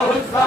Hey!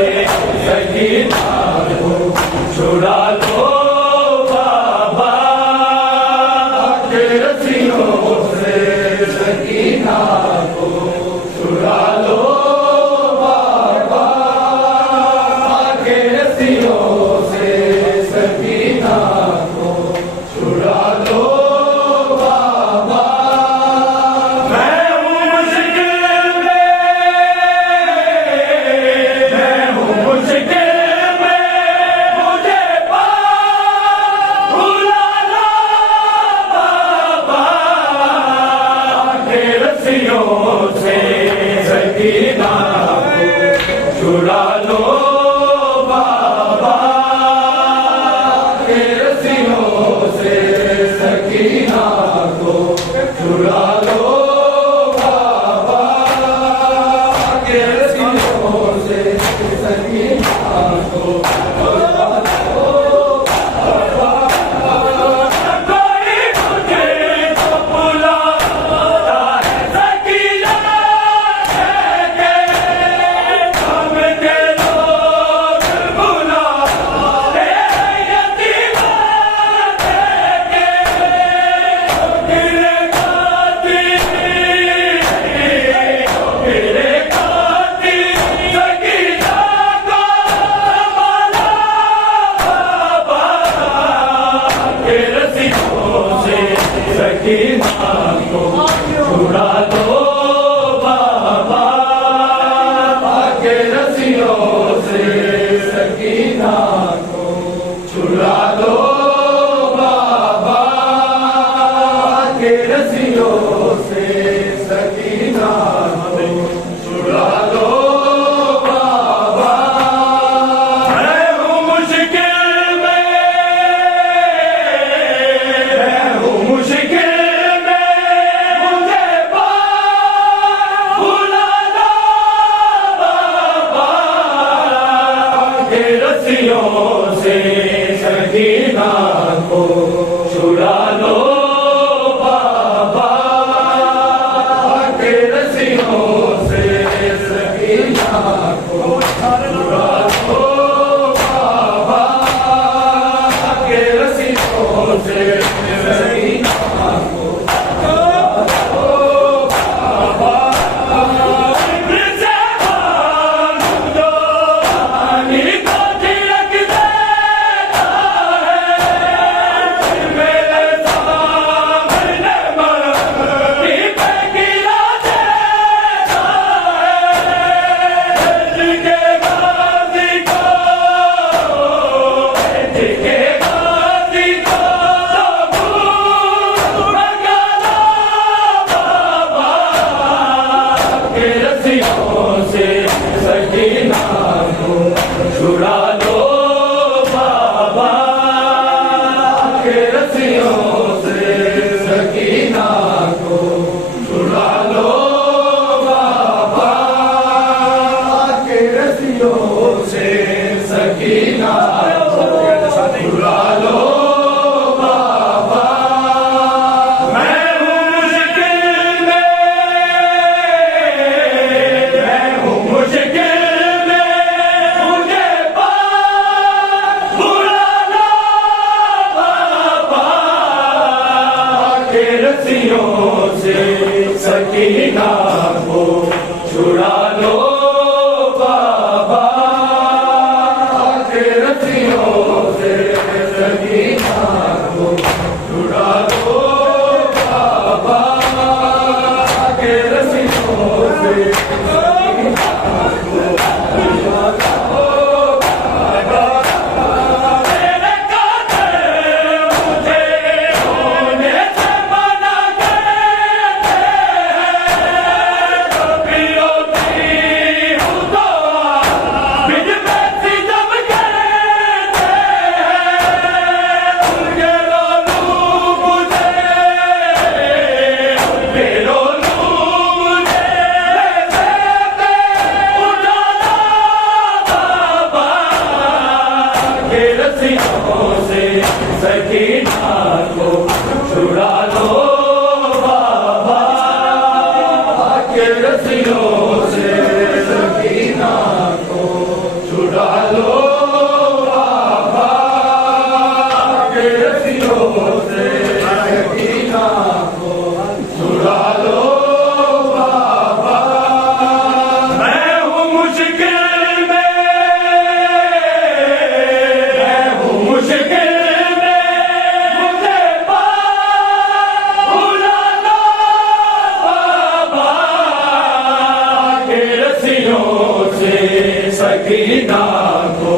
से सकीना को छुड़ा लो बाबा के रस्सियों से सकीना को छुड़ा लो बाबा के रस्सियों से सकीना को छुड़ा लो बाबा। मैं हूँ मुश्किल में, मैं हूँ मुश्किल में, मुझे पार बुला लो बाबा के रस्सियों से सकीना को छुड़ा लो बाबा के रस्सियों से सकीना को छुड़ा लो बाबा के रस्सियों से सकीना को छुड़ा लो बाबा। कोई मुझे तो बुलाता है सकीना के हम के लोग बुलाते हैं यतीमा के गिरे खाती सकीना को संभाला बाबा के रस्सियों से सकीना को छुड़ा लो बाबा के रस्सियों से सकीना को छुड़ा लो बाबा के रस्सियों से सकीना को छुड़ा लो बाबा। मैं हूँ मुश्किल में, मैं हूँ मुश्किल में, मुझे पार बुला लो बाबा के रस्सियों से सकीना को छुड़ा लो बाबा के रस्सियों से सकीना को छुड़ा लो बाबा के रस्सियों से सकीना को छुड़ा लो बाबा। से भाग दो पानी को छिड़क देता है मेरे सामने मरनी पे गिरा देता है जिसके गाजी को भूल मंगा लो बाबा के रस्सियों से सकीना को छुड़ा लो बाबा के रस्सियों से सकीना को छुड़ा लो बाबा के रस्सियों से सकीना को छुड़ा लो बाबा। मैं हूँ मुश्किल में, मैं हूँ मुश्किल में, मुझे पार बुला लो बाबा के रस्सियों से सकीना को छुड़ा लो बाबा सकीना को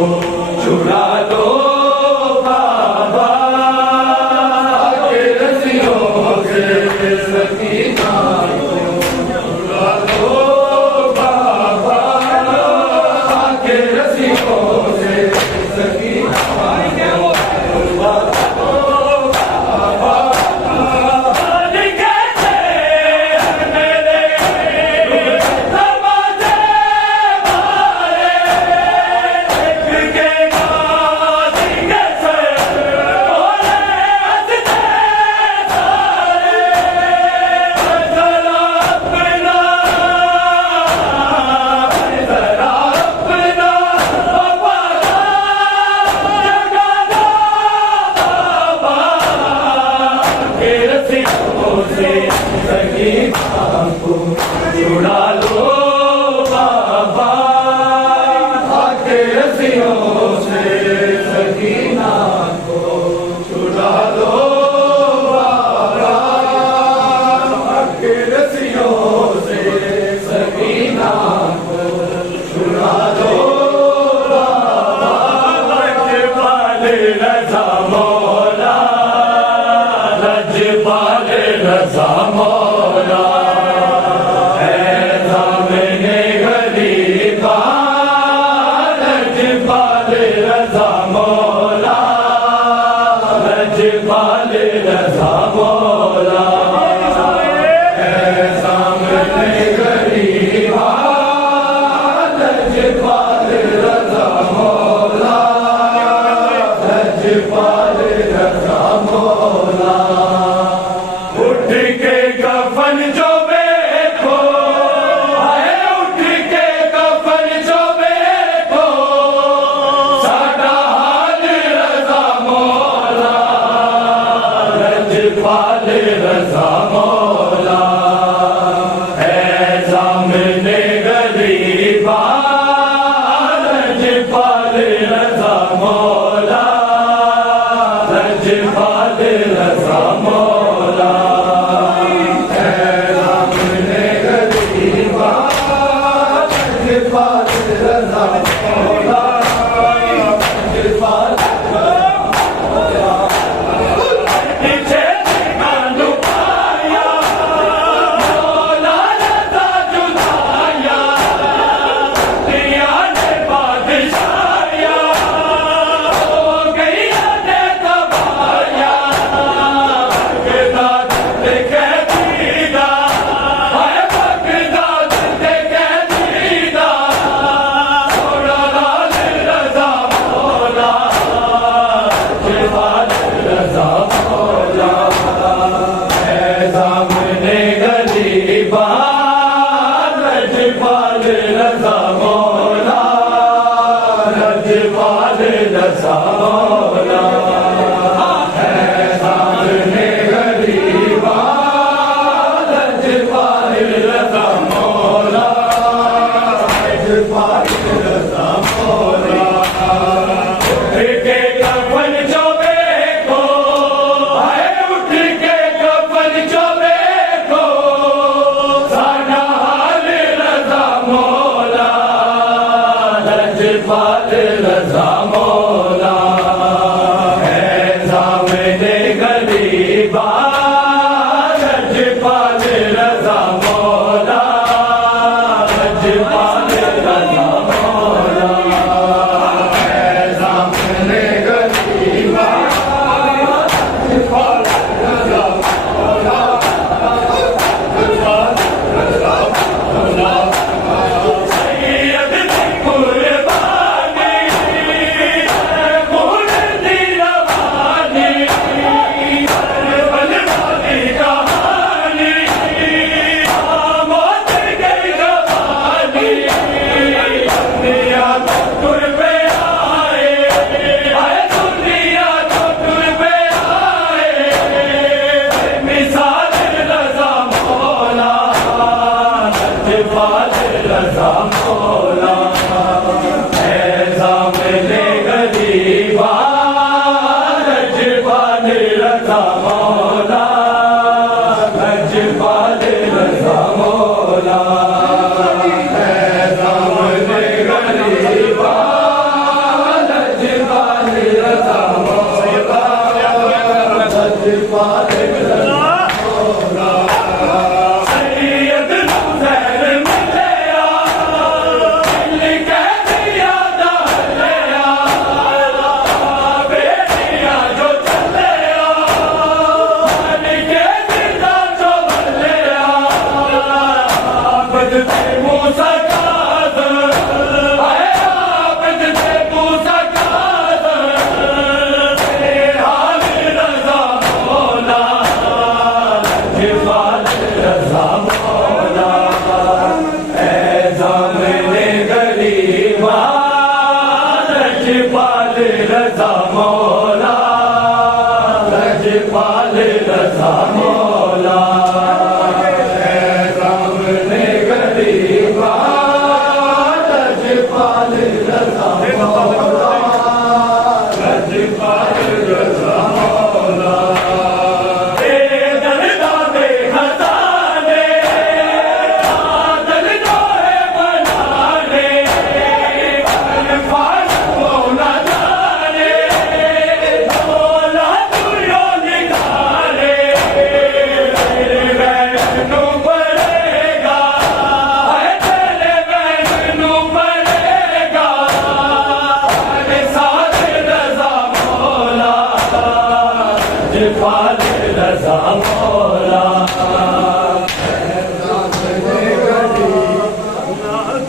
छुड़ा लो बाबा के रस्सियों से सकीना को छुड़ा लो बाबा के रस्सियों से सकीना छुड़ा लो बाबा के रस्सियों से सकीना को छुड़ा लो बाबा के रस्सियों से सकीना को छुड़ा लो बाबा लजपाल रज़ा मौला लजपाल रज़ा मौला लजपाल रज़ा मौला सामने गरीबा लजपाल रज़ा मौला लजपाल रज़ा मौला उठ के कफन जो देखो है उठ के कफन जो देखो साडा हाल रज़ा मौला लजपाल रज़ा मौला है सामने गरीबा लजपाल रज़ा मौला लजपाल रज़ा मौला है सामने गरीबा लजपाल रज़ा मौला लजपाल लजपाल रज़ा मौला लजपाल रज़ा मौला है सामने गरीबा लजपाल रज़ा मौला लजपाल रज़ा मौला उठ के कफन जो देखो है उठ के कफन जो देखो साडा हाल रज़ा मौला लजपाल रज़ा मौला है रजा मौला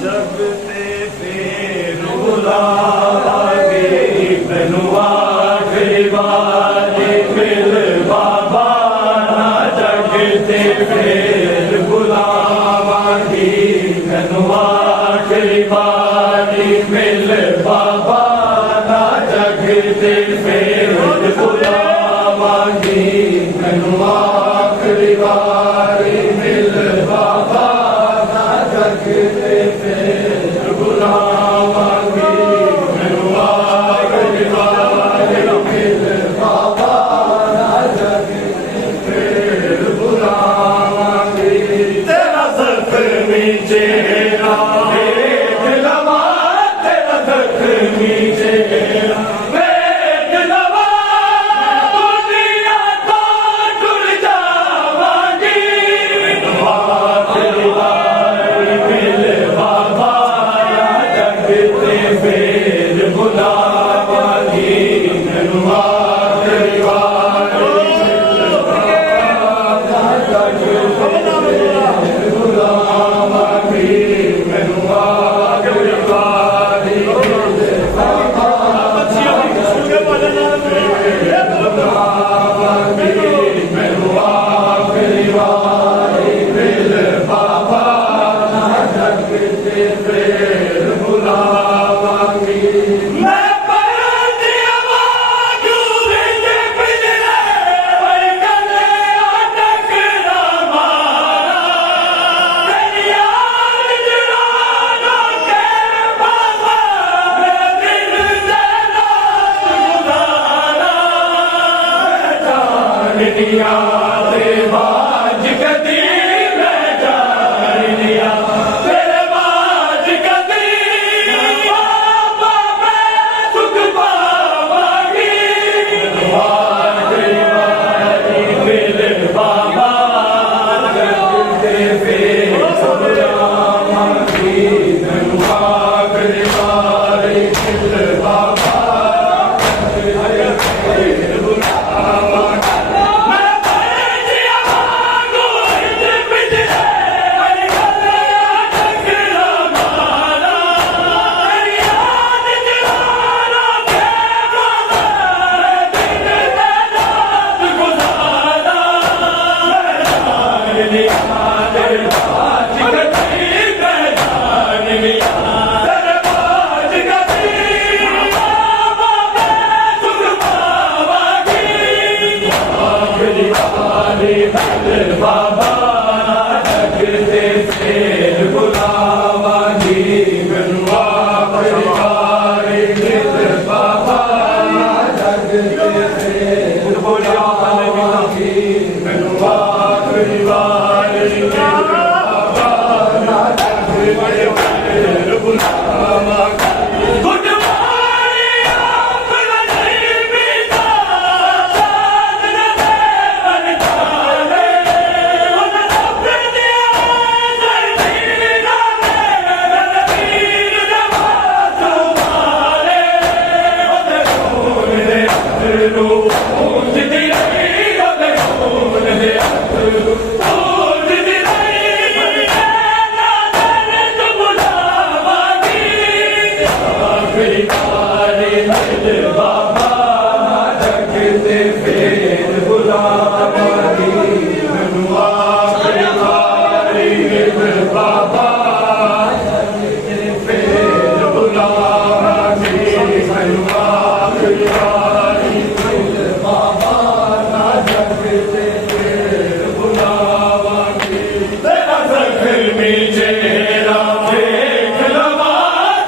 जगते फिर बुलावे मैनू आखिरी बारी मिल बाबा ना जगते फिर बुलावांगी मैनू आखिरी बारी मिल बाबा ना जगते फिर बुलावांगी मैनू आखिरी बारी मिल बाबा ना जगते फिर बुलावांगी मैनू आखिरी बारी मिल बाबा ना जगते फिर बुलावांगी तेरा ज़ख्मी चेहरा देख लवा तेरा ज़ख्मी चेहरा देख लवा दुनिया तो टूट जावांगी आखिरी बारी मिल बाबा ना जगते फिर बुलावांगी मैनू आखिरी बारी मिल बाबा ना जगते फिर बुलावांगी मैनू आखिरी बारी मिल बाबा बुलावांगी मैनू आखिरी बारी मिल बाबा ना जगते फिर बुलावांगी मैं परंदिया वांगू विच पिंजरे पर कदे अटक ना मारा तेरी याद जुराना के बाबा मैं दिल से रात गुजारा जाननिया ते बाज कदी मैं जाननिया तेरे बाज कदी बाबा मैं सुख पावांगी आखिरी बारी मिल बाबा जगते फिर बुलावांगी मैनू आखिरी बारी मिल बाबा जगते फिर बुलावांगी मैं परंदिया वांगू विच पिंजरे पर कदे अटक ना मारा तेरी याद जुराना के बाबा मैं दिल से रात गुजारा जाननिया तेरे बाज कदी मैं जाननिया तेरे बाज कदी बाबा मैं सुख पावांगी आखिरी बारी मिल बाबा ना जगते फिर बुलावांगी मैनू आखिरी बारी मिल बाबा ना जगते फिर बुलावांगी मैनू आखिरी बारी मिल बाबा ना जगते फिर बुलावांगी गुड मॉर्निंग अपना नहीं बीता साधना दे बन जाने उन रब दिया ज़मीना में रणवीर जवान तुम्हारे उन खून दे अथरू गूंजती रही उन खून दे अथरू गूंजती रही मैं नाज़र तुम बुलावांगी आखिरी बारी मिल बाबा ना जगते फिर बुलावांगी मैनू आखिरी बारी मिल बाबा जगते फिर बुलावांगी मैनू आखिरी बारी मिल बाबा ना जगते फिर बुलावांगी तेरा ज़ख्मी चेहरा देख लवा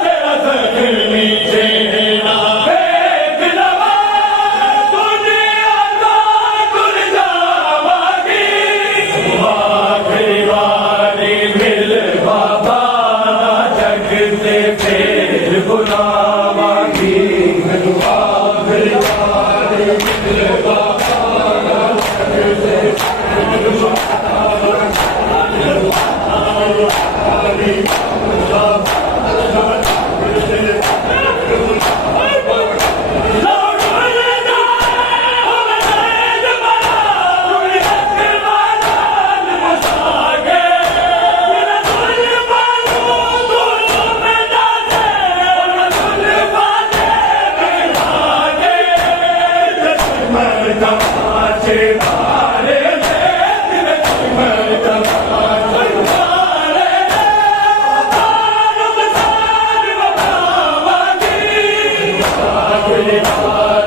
तेरा ज़ख्मी चेहरा देख लवा दुनिया तो टूट जावांगी आखिरी बारी मिल बाबा ना जगते फिर बुलावांगी मैनू आखिरी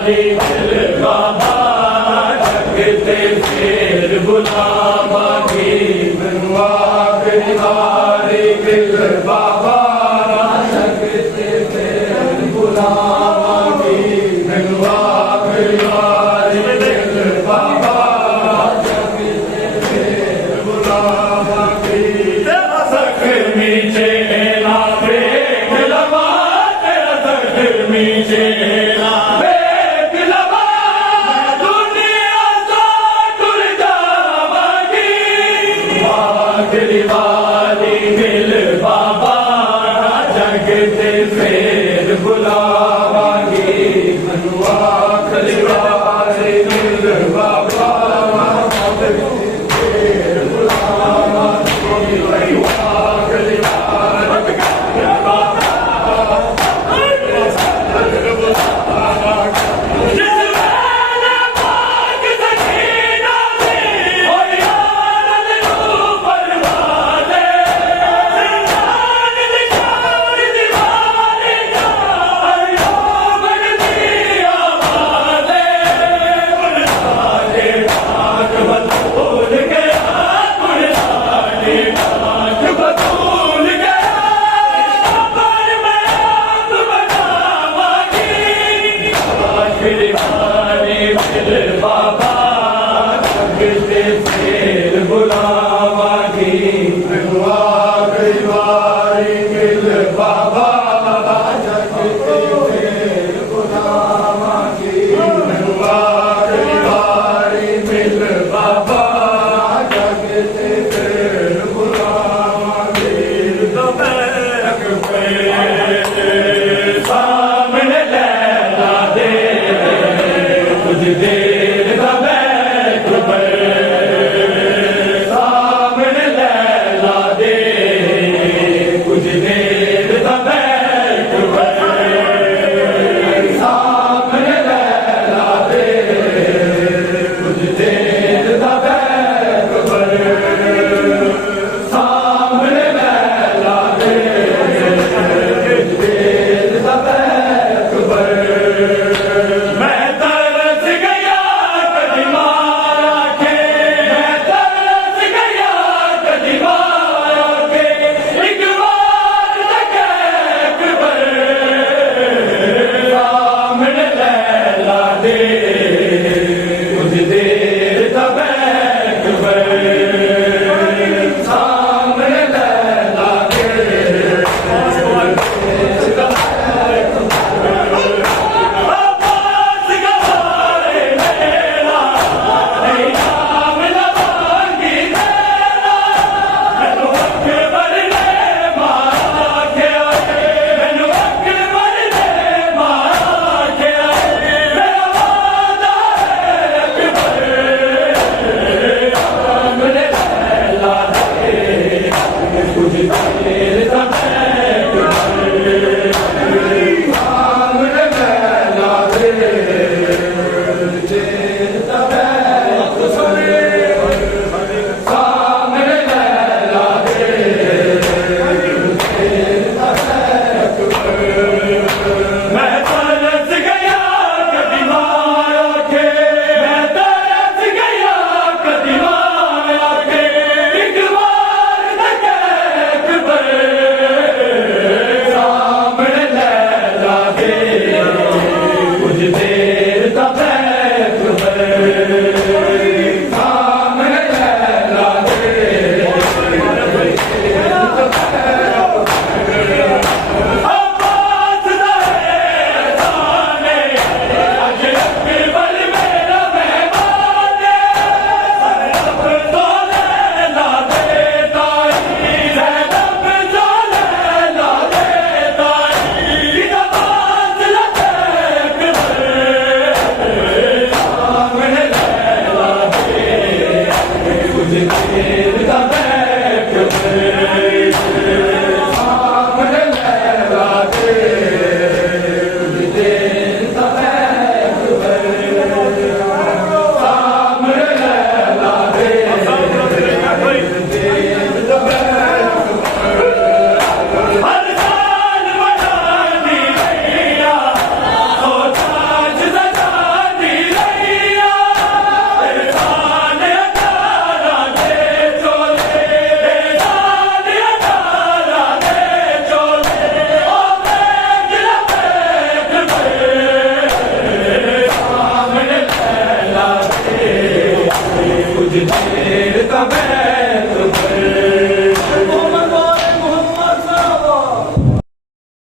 दिल बाबा जगते फिर बुलावांगी बनवा बिहारी दिल बाबा जगते फिर बुलावांगी बनवा बिहारी दिल बाबा जगते फिर बुलावांगी तेरा जख्मी चेहरा देख लवा तेरा जख्मी चेहरा देख लवा दुनिया से टूट जावांगी वागली वाली दिल बाबा जगते फिर बुलावांगी बनवा वागली वाली दिल बाबा जगते फिर बुलावांगी वागली वाली बाबा